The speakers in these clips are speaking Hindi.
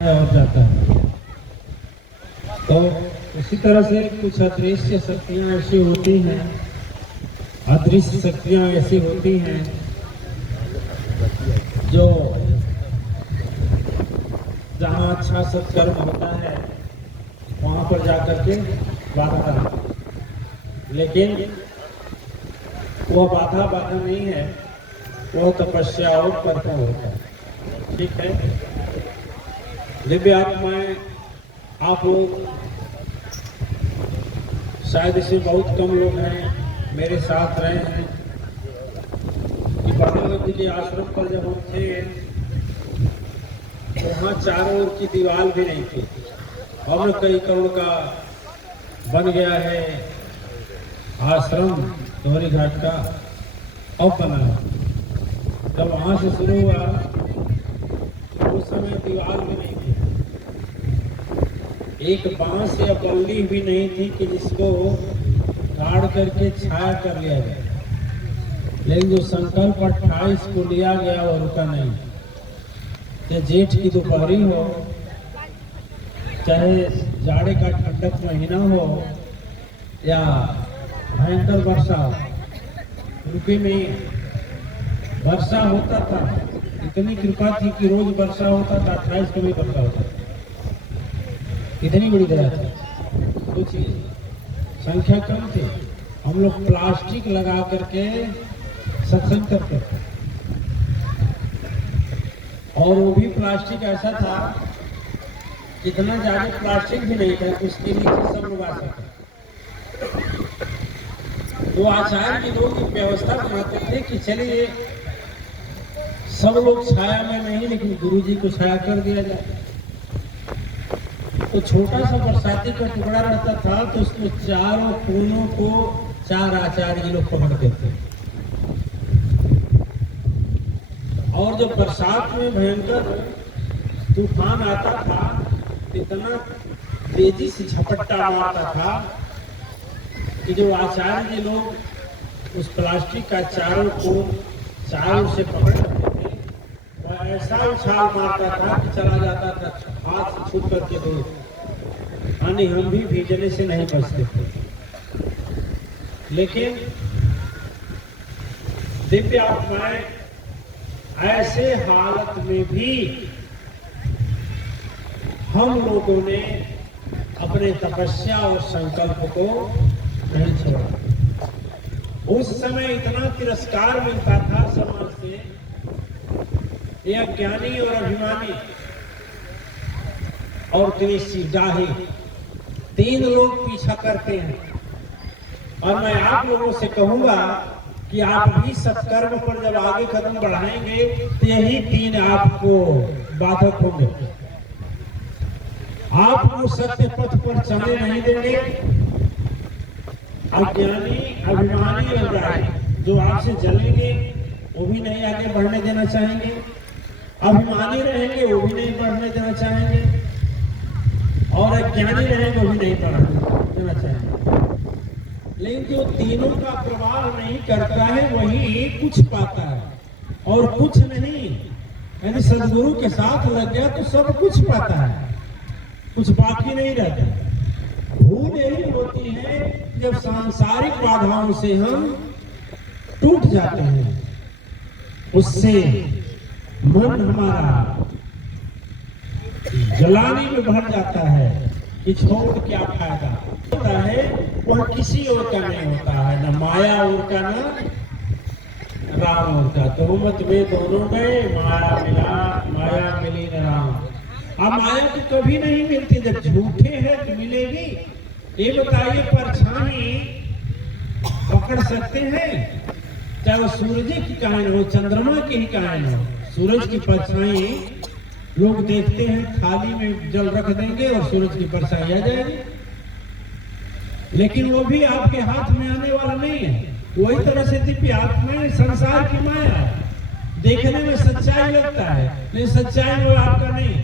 और जाता है। तो उसी तरह से कुछ अदृश्य शक्तियाँ ऐसी होती हैं, अदृश्य शक्तियाँ ऐसी होती हैं जो जहाँ अच्छा सत्कर्म होता है वहाँ पर जाकर के बाधा है, लेकिन वह बाधा नहीं है, वह तपस्या और कर्म होता है। ठीक है, दिव्य आत्माएं आप लोग शायद इसे बहुत कम लोग हैं मेरे साथ रहे हैं कि बाबाजी के आश्रम पर जब हम थे तो वहाँ चारों ओर की दीवार भी नहीं थी। अब कई करोड़ का बन गया है आश्रम दोहरी घाट का, अब बना। जब वहाँ से शुरू हुआ तो उस समय दीवार भी नहीं थी, एक बांस या बल्ली भी नहीं थी कि जिसको गाड़ करके छाया कर लिया जाए। लेकिन जो संकल्प 28 को लिया गया वो रुका नहीं। चाहे जेठ की दोपहरी हो, चाहे जाड़े का ठंडक महीना हो या भयंकर वर्षा, रुके नहीं। वर्षा होता था, इतनी कृपा थी कि रोज वर्षा होता था, 28 को भी वर्षा होता था। इतनी बड़ी दया थी। सोचिए, संख्या कम थी, हम लोग प्लास्टिक लगा करके सत्संग करते थे, और वो भी प्लास्टिक ऐसा था, इतना ज्यादा प्लास्टिक भी नहीं था, उसके नीचे सब लोग आ सकते। तो आचार्य के लोग एक व्यवस्था बनाते थे कि चलिए सब लोग छाया में नहीं, लेकिन गुरुजी को छाया कर दिया जाए। तो छोटा सा बरसाती का टुकड़ा रहता था, तो उसको चारों कोनों को चार आचार्य जी लोग पकड़ते थे। और जब बरसात में भयंकर तूफान आता था, इतना तेजी से झपट्टा मारता था कि जो आचार्य जी लोग उस प्लास्टिक का चारों को चारों से पकड़ रखते थे, वह ऐसा उछाल मारता था कि चला जाता था हाथ से छूट करके दूर। यानी हम भी भीजने से नहीं बचते थे। लेकिन दिव्य आत्माएं ऐसे हालत में भी हम लोगों ने अपने तपस्या और संकल्प को नहीं छोड़ा। उस समय इतना तिरस्कार मिलता था समाज से, यह ज्ञानी और अभिमानी और कृषि डाहे तीन लोग पीछा करते हैं। और मैं आप लोगों से कहूंगा कि आप भी सत्कर्म पर जब आगे कदम बढ़ाएंगे तो यही तीन आपको बाधक होंगे। आपको सत्य पथ पर चलने नहीं देंगे। अज्ञानी, अभिमानी और डाहे जो आपसे जलेंगे वो भी नहीं आगे बढ़ने देना चाहेंगे, अभिमानी रहेंगे वो भी नहीं बढ़ने देना चाहेंगे, और अज्ञानी रहेंगे वो भी नहीं बढ़ने देना चाहेंगे। लेकिन जो तीनों का प्रभाव नहीं करता है वही कुछ पाता है, और कुछ नहीं। यानी सदगुरु के साथ लग गया तो सब कुछ पाता है, कुछ बाकी नहीं रहता। भूल यही होती है जब सांसारिक बाधाओं से हम टूट जाते हैं, उससे मन हमारा जलाने में भर जाता है कि छोड़ क्या फायदा होता है। वह किसी और का नहीं होता है, न माया और का न राम और का। तो मत में दोनों में माया मिला, माया मिली न राम। अब माया तो कभी नहीं मिलती, जब झूठे हैं तो मिलेगी। ये बताइए, परछाई पकड़ सकते हैं? चाहे वो सूरज की कायन हो, चंद्रमा की ही कायन हो, सूरज की परछाई लोग देखते हैं, थाली में जल रख देंगे और सूरज की परछाई आ जाएगी, लेकिन वो भी आपके हाथ में आने वाला नहीं है। वही तरह से दिव्य आत्मा संसार की माया है, देखने में सच्चाई लगता है लेकिन सच्चाई में आपका नहीं।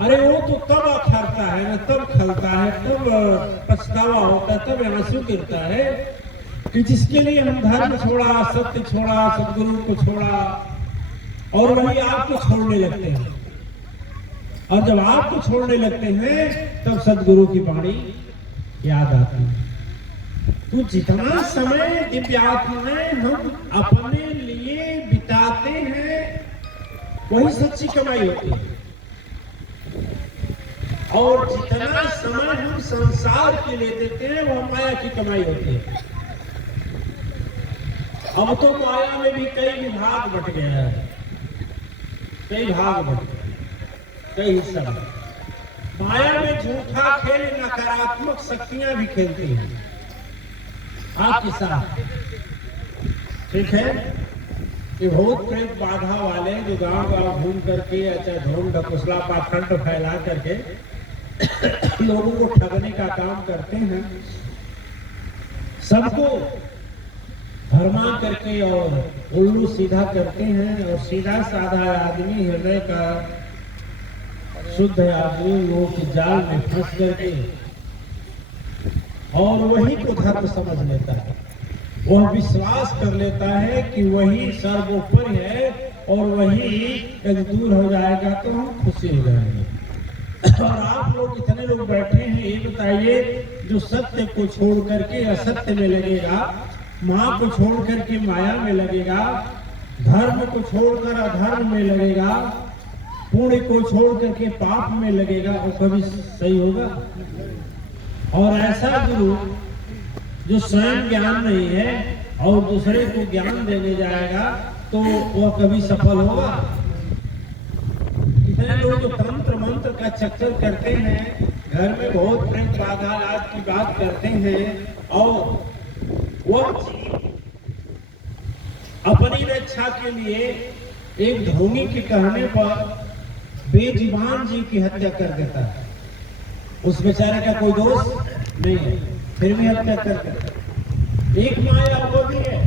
अरे वो तो तब अखरता है ना, तब खलता है, तब पछतावा होता है, तब आंसू गिरता है कि जिसके लिए हम धर्म छोड़ा, सत्य छोड़ा, सदगुरु को छोड़ा, और वही आपको छोड़ने लगते हैं। और जब आपको छोड़ने लगते हैं तब सदगुरु की वाणी याद आती है। तो जितना समय दिव्यात्माएं हम अपने लिए बिताते हैं वही सच्ची कमाई होती है, और जितना समय हम संसार के लिए देते हैं वह माया की कमाई होती है। अब तो माया में भी कई विभाग बट गया है, कई भाग बट गए, कई हिस्सा। माया में झूठा खेल नकारात्मक शक्तियां भी खेलती हैं आपके साथ, ठीक है। ये भूत प्रेत बाधा वाले जो गांव गांव घूम करके अच्छा ढोंग ढकोसला पाखंड फैला करके लोगों को ठगने का काम करते हैं, सबको भरमा करके और उल्लू सीधा करते हैं, और सीधा साधा आदमी हृदय का शुद्ध आदमी लोगों के जाल में फंस करके और वही को धर्म समझ लेता है। वह विश्वास कर लेता है कि वही सर्वोपरि है और वही यदि दूर हो जाएगा तो हम खुशी हो जाएंगे। और आप लोग इतने लोग बैठे हैं, ये बताइए जो सत्य को छोड़ करके असत्य में लगेगा, माँ को छोड़ करके माया में लगेगा, धर्म को छोड़कर अधर्म में लगेगा, पुण्य को छोड़ करके पाप में लगेगा, वो कभी सही होगा? और ऐसा गुरु जो स्वयं ज्ञान नहीं है और दूसरे को ज्ञान देने जाएगा तो वह कभी सफल होगा? कितने लोग जो तंत्र मंत्र का चक्कर करते हैं, घर में बहुत प्रेम बाधा आज की बात करते हैं, और वह अपनी रक्षा के लिए एक ढोंगी के कहने पर बेजुबान जीव की हत्या कर देता है। उस बेचारे का कोई दोष नहीं है, फिर भी हत्या कर देता है। एक माया वो भी है,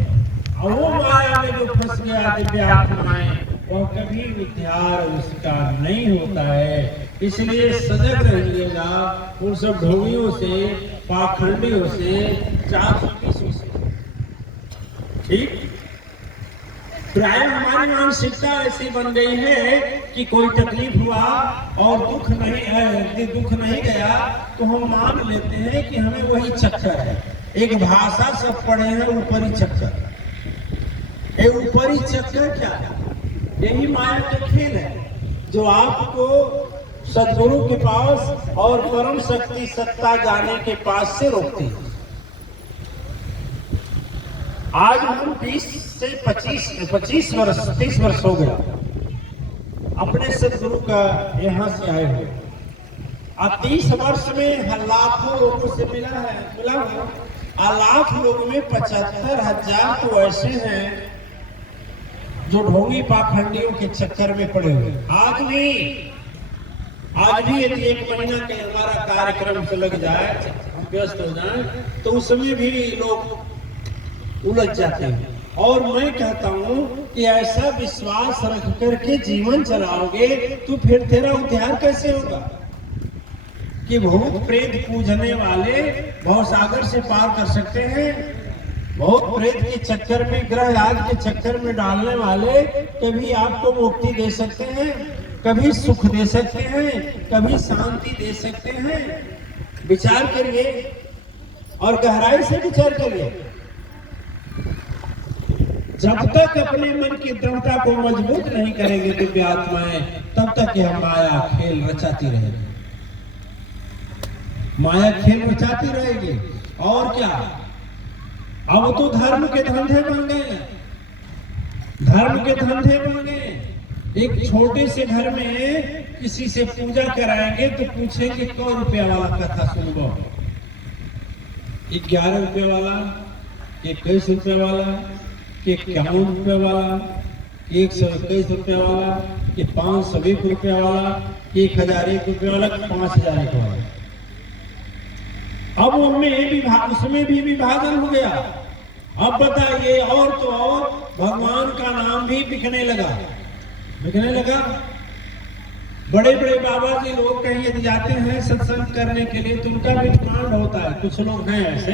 और वो माया में जो फंस गया दिव्यात्माएं वह कभी उद्धार उसका नहीं होता है। इसलिए सजग रहिएगा उन सब ढोंगियों से, पाखंडियों से, चापलूसों से, ठीक। प्राय हमारी मानसिकता ऐसी बन गई है कि कोई तकलीफ हुआ और दुख नहीं गया तो हम मान लेते हैं कि हमें वही चक्कर है। एक भाषा सब पढ़े हैं, ऊपरी चक्कर। ये ऊपरी चक्कर क्या है? यही माया का खेल है जो आपको सदगुरु के पास और परम शक्ति सत्ता जाने के पास से रोकती है। आज हम 20 से 25 वर्ष 30 वर्ष हो गया अपने सदगुरु का यहाँ से आए हुए। अब 30 वर्ष में लाखों लोगों से मिला है, लाख लोगों में 75,000 तो ऐसे हैं जो ढोंगी पाखंडियों के चक्कर में पड़े हुए। आज भी यदि 1 महीना के हमारा कार्यक्रम से लग जाए, व्यस्त हो जाए, तो उसमें भी लोग उलझ जाते हैं। और मैं कहता हूं कि ऐसा विश्वास रख करके जीवन चलाओगे तो फिर तेरा उद्धार कैसे होगा? कि भूत प्रेत पूजने वाले बहुत सागर से पार कर सकते हैं, बहुत प्रेत के चक्कर में, ग्रह आदि के चक्कर में डालने वाले कभी आपको मुक्ति दे सकते हैं, कभी सुख दे सकते हैं, कभी शांति दे सकते हैं। विचार करिए और गहराई से विचार करिए। जब तक अपने मन की दृढ़ता को मजबूत नहीं करेंगे दिव्य आत्माएं, तब तक यह माया खेल रचाती रहेगी, माया खेल रचाती रहेगी। और क्या, अब तो धर्म के धंधे बन गए, धर्म के धंधे बन गए। एक छोटे से घर में किसी से पूजा कराएंगे तो पूछेंगे 100 रुपया वाला कथा सुनबो, 11 रुपये वाला, 21 रुपये वाला, कि 51 रुपये वाला, कि 121 रुपये वाला, कि 501 रुपये वाला, कि 1001 रुपये वाला, 5001 वाला। अब उसमें भी विभाजन हो गया। अब बताइए, और तो और भगवान का नाम भी बिकने लगा। बड़े बड़े बाबा जी लोग कहीं यदि जाते हैं सत्संग करने के लिए तो उनका भी डिमांड होता है। कुछ लोग हैं ऐसे